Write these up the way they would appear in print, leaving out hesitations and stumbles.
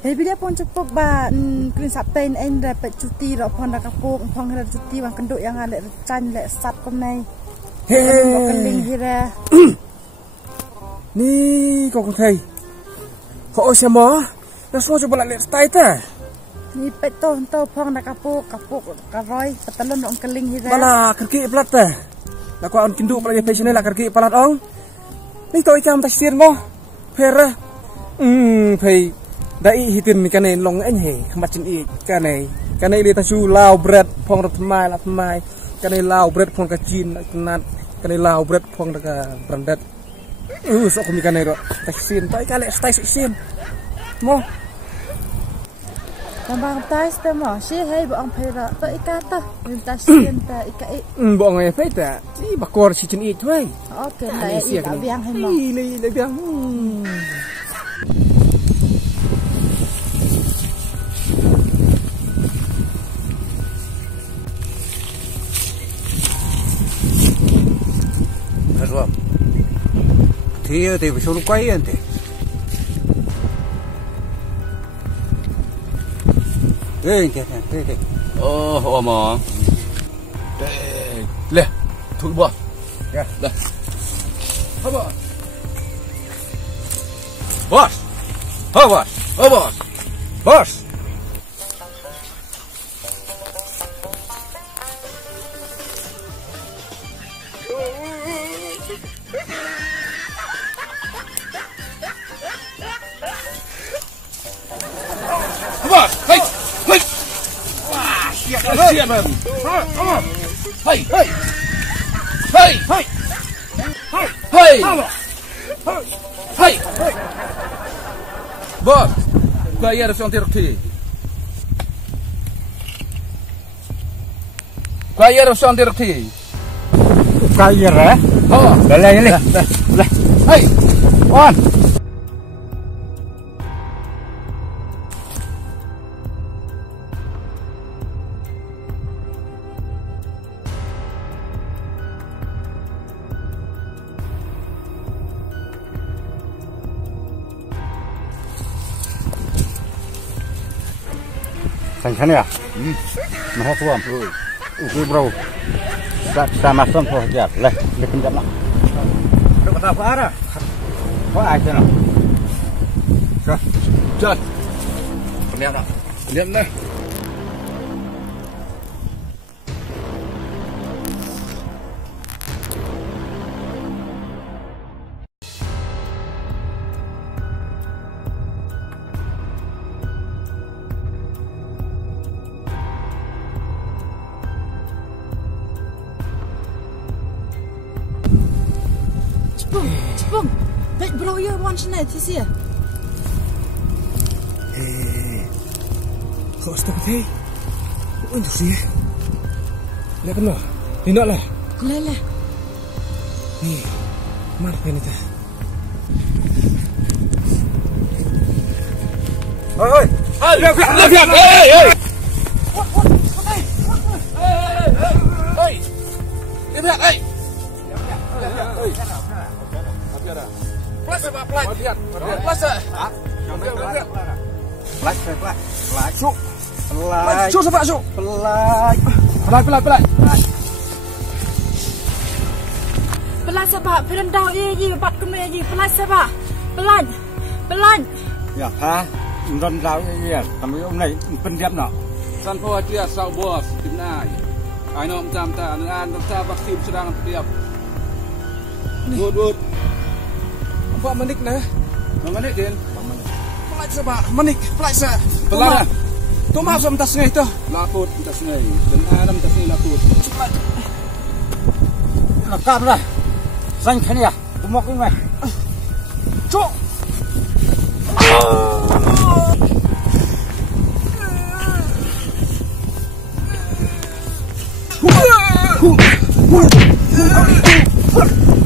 Hei bila pun cukup ba krin saptain en dapat cuti ro pon dak kapuk pon ada cuti bang kenduk yang ada can lek sat kom nai. Hei keling hira. Ni kau con thầy. Họ xem mó. Nó xô cho bọn lại lệ tay ta. Ni pet to pon dak kapuk ka roi petalon ong keling hira. Bala kerki pelat ta. Lah kau on kenduk pala passion lah kerki pelat ong. Ni to ikam tasir mo. Pera. Thầy Dai hitin kan ni long anh he macam i kan ni dia tasu lau bread pong rat mai lat mai kan ni lau bread pong kacin nat kan ni lau bread pong dak brandat sok mi kan ni ro tasin tai kale stai sin mo Bang tai sta mo si hei bo ang phera to ikata tasin ta ikai bo ngai phai ta si bakor si chin i thoi okay lai i ta biang he mo le biang thì phải số quay anh thì thế mà lẹ thổi bò đây hấp bò boss boss Hey! Bos, kaya ada seorang terti. Kaya ada seorang terti. kaya ra Oh, đây lên hey! on thành thế này à? Mà hết luôn. Ui bro. Sama son thôi giờ lên kinh nghiệm lắm. Được bắt phá ra. Có ai chưa nào? Rồi. Chân. Lihat nak. Lihat ni. Cepung. Baik bro ya wan sini ti sia. Kau stop thei. Untuk sih. Lihat kan lo. Tindak lah. Lele. Ni. Mar penita. Oi. Lihat. Hey. Hey. Lihat. Hey. Plus apa plus? Plus. Pelaj. Syuk. Pelaj. Syuk sebab syuk. Pelaj. Pelaj. Pelaj sebab perendau ye bat keme ye pelaj sebab. Pelaj. Ya ha. Run rau ya. Tapi hôm nay phân đẹp nọ. San po dia sau bos timnai. Ai nom jam ta dengan ta vaksin sedang tiap. Good. Apa menik nah? Mengenai din. Pelaj sebab menik. Pelaj se. Pelaj. Tu masuk tas ni tu. Laput tas ni. Dan adam tas ni laput. Lengkap dah. Xanh thế này à? Tôi móc cái này. Cuk.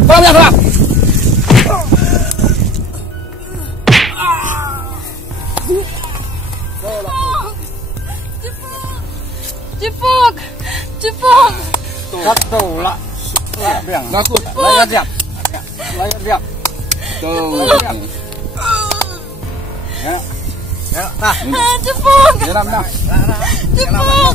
Apa? Cepung. Cắt đầu lại. Biển. Laput. Lấy ra đẹp. Tuh. Ya. Ya, tah. Jepuk. Jalan dah. Jepuk.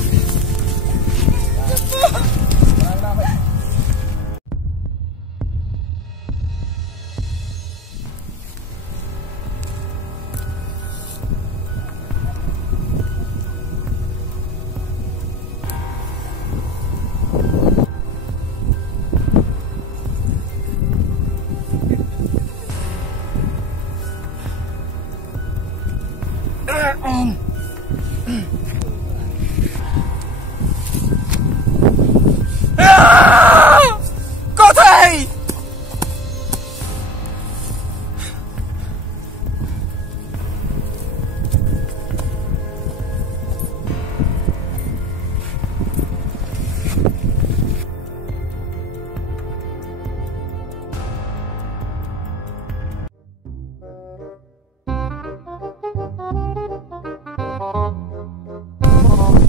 Có thể.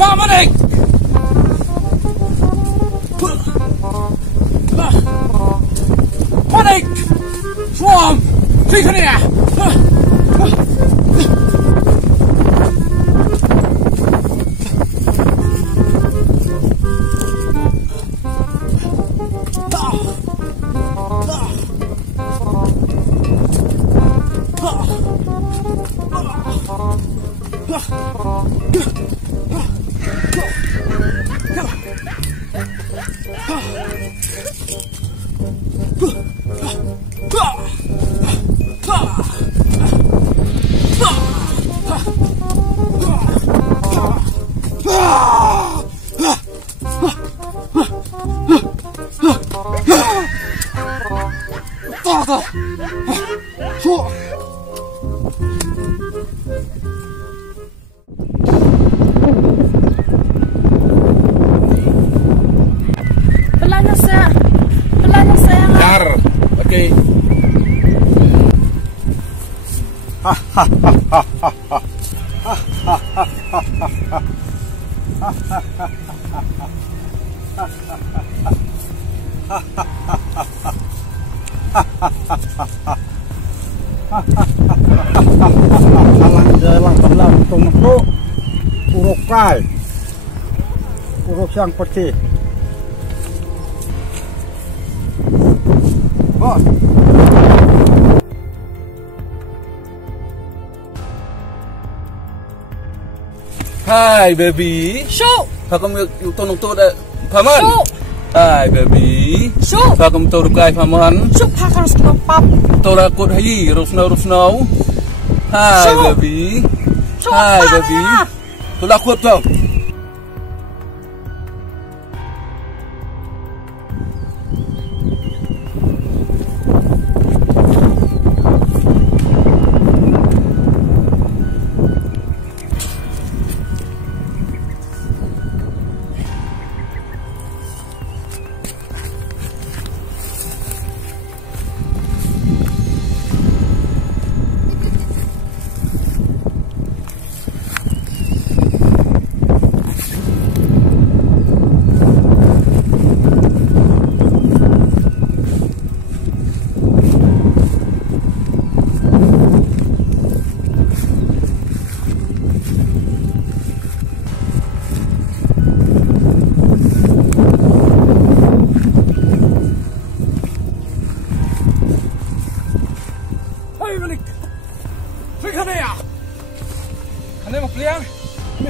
Dominic! Dominic! Swarm! Take it here! Pelanya saya. Dar. Okey. Jalan kebelah untuk masuk uruk kai, uruk yang putih. Bos. Hai baby. Show. Pakam nung tu dah paman. Show. Hai baby. Show. Pakam tu rukai paman. Show pak harus kepap. Tora kut hayi rusnau. Hai Show. baby. Show Hai apa baby. ya? Tora kut tu.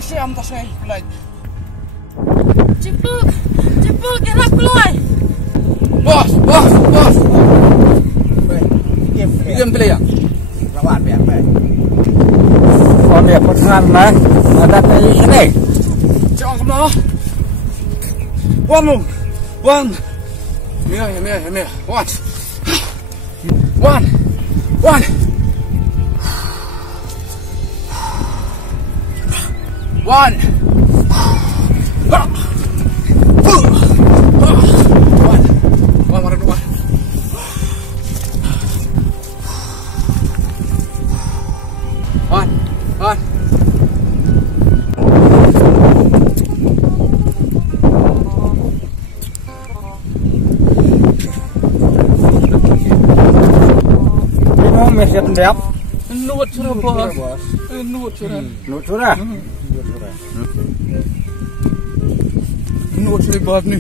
Siam tak saya pelaj. Jepuk, enak peluai. Bos. Diam pelaj. Lawan biar baik. Con đẹp con than mà. Đặt đây thế này. Chọn không đó. One. Mia. One. One. Ini mau mesnya pendap. Nuat sudah bos. nut sudah. Nut sudah. Nut sudah bab ni.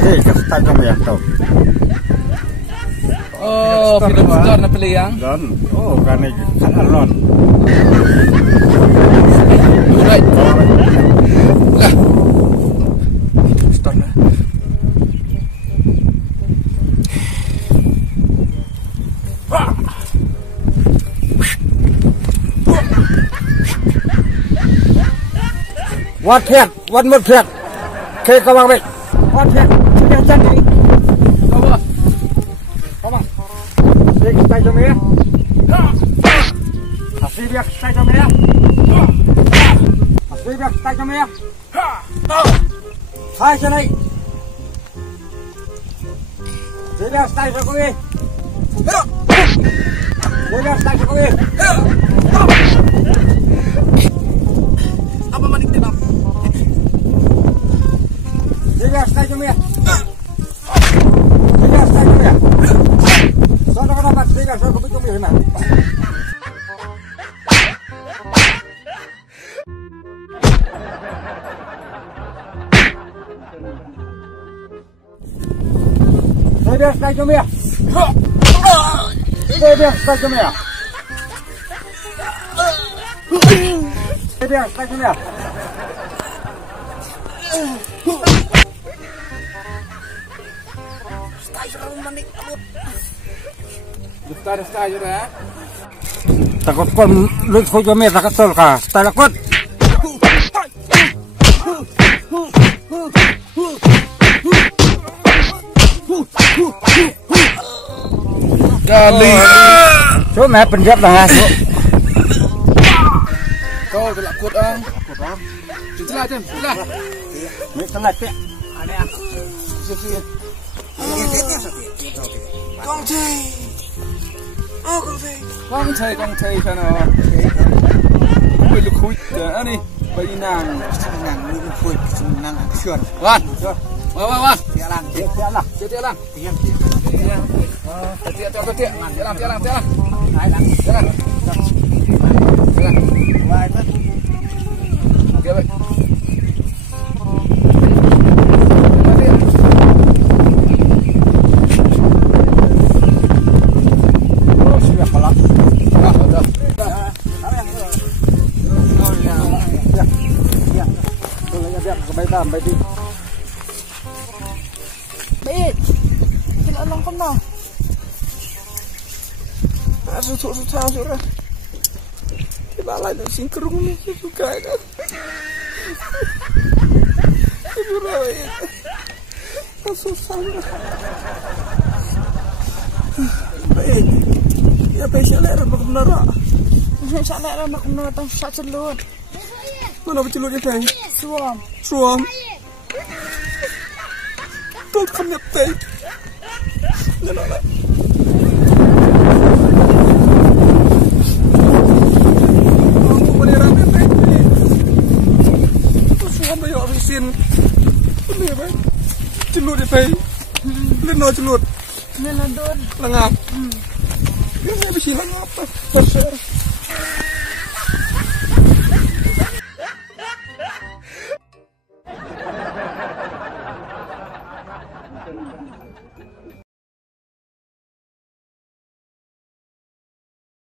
Hei, kita jom ya tau. Oh, film star na pala yang. Dan, oh kan alon. Right. Lah. Star na. What thiệt, what một thiệt. Kê các bạn vậy. What thiệt, chân chân đi. Apa? Các bạn. Đi tay cho mẹ. Hãy việc tay cho mẹ. Hãy việc tay cho mẹ. Hai chân này. Hãy việc tay cho cô đi. Hãy việc tay cho cô đi. Apa manik tenang? Hãy tay cho mẹ. Hãy tay cho mẹ. Sao nó có bắt gì cả sao không biết cho mẹ mà. Hãy tay cho mẹ. Hãy tay cho mẹ. Hãy tay cho mẹ. Daftar sudah. Takut kon lu kau jom ya takut tol kah? Takut. Kali. Cuma penjat lah. Kau telah kuat ang. Celah jam, celah. Ni telat ya. Con thầy. Con thầy cho nó. Bây lúc khui đó đi. Bây nàng như khui nàng sườn. Lan. Wan. Tiệt lang. Tiệt lang. Tiệt lang. Tiệt cho tiệt. Tiệt lang. Hai lang. Tiệt lang. Vài mất. Oke baik. Baik đi. Baik. Kita long kom nào. Susah sudah. Kita lain sing kerung ni juga kan. Sudah ya. Susah. Baik. Ya pasal era nak menara. Insya Allah nak menurut tang syak celut. Mana bercelur dia teh? Suam. Kau kena teh. Janganlah. Aku beneran teh. Suam bayar risin. Boleh baik. Celur dia teh. Leno celur. Leno don. Lengap. Ini habis lengap. Besar.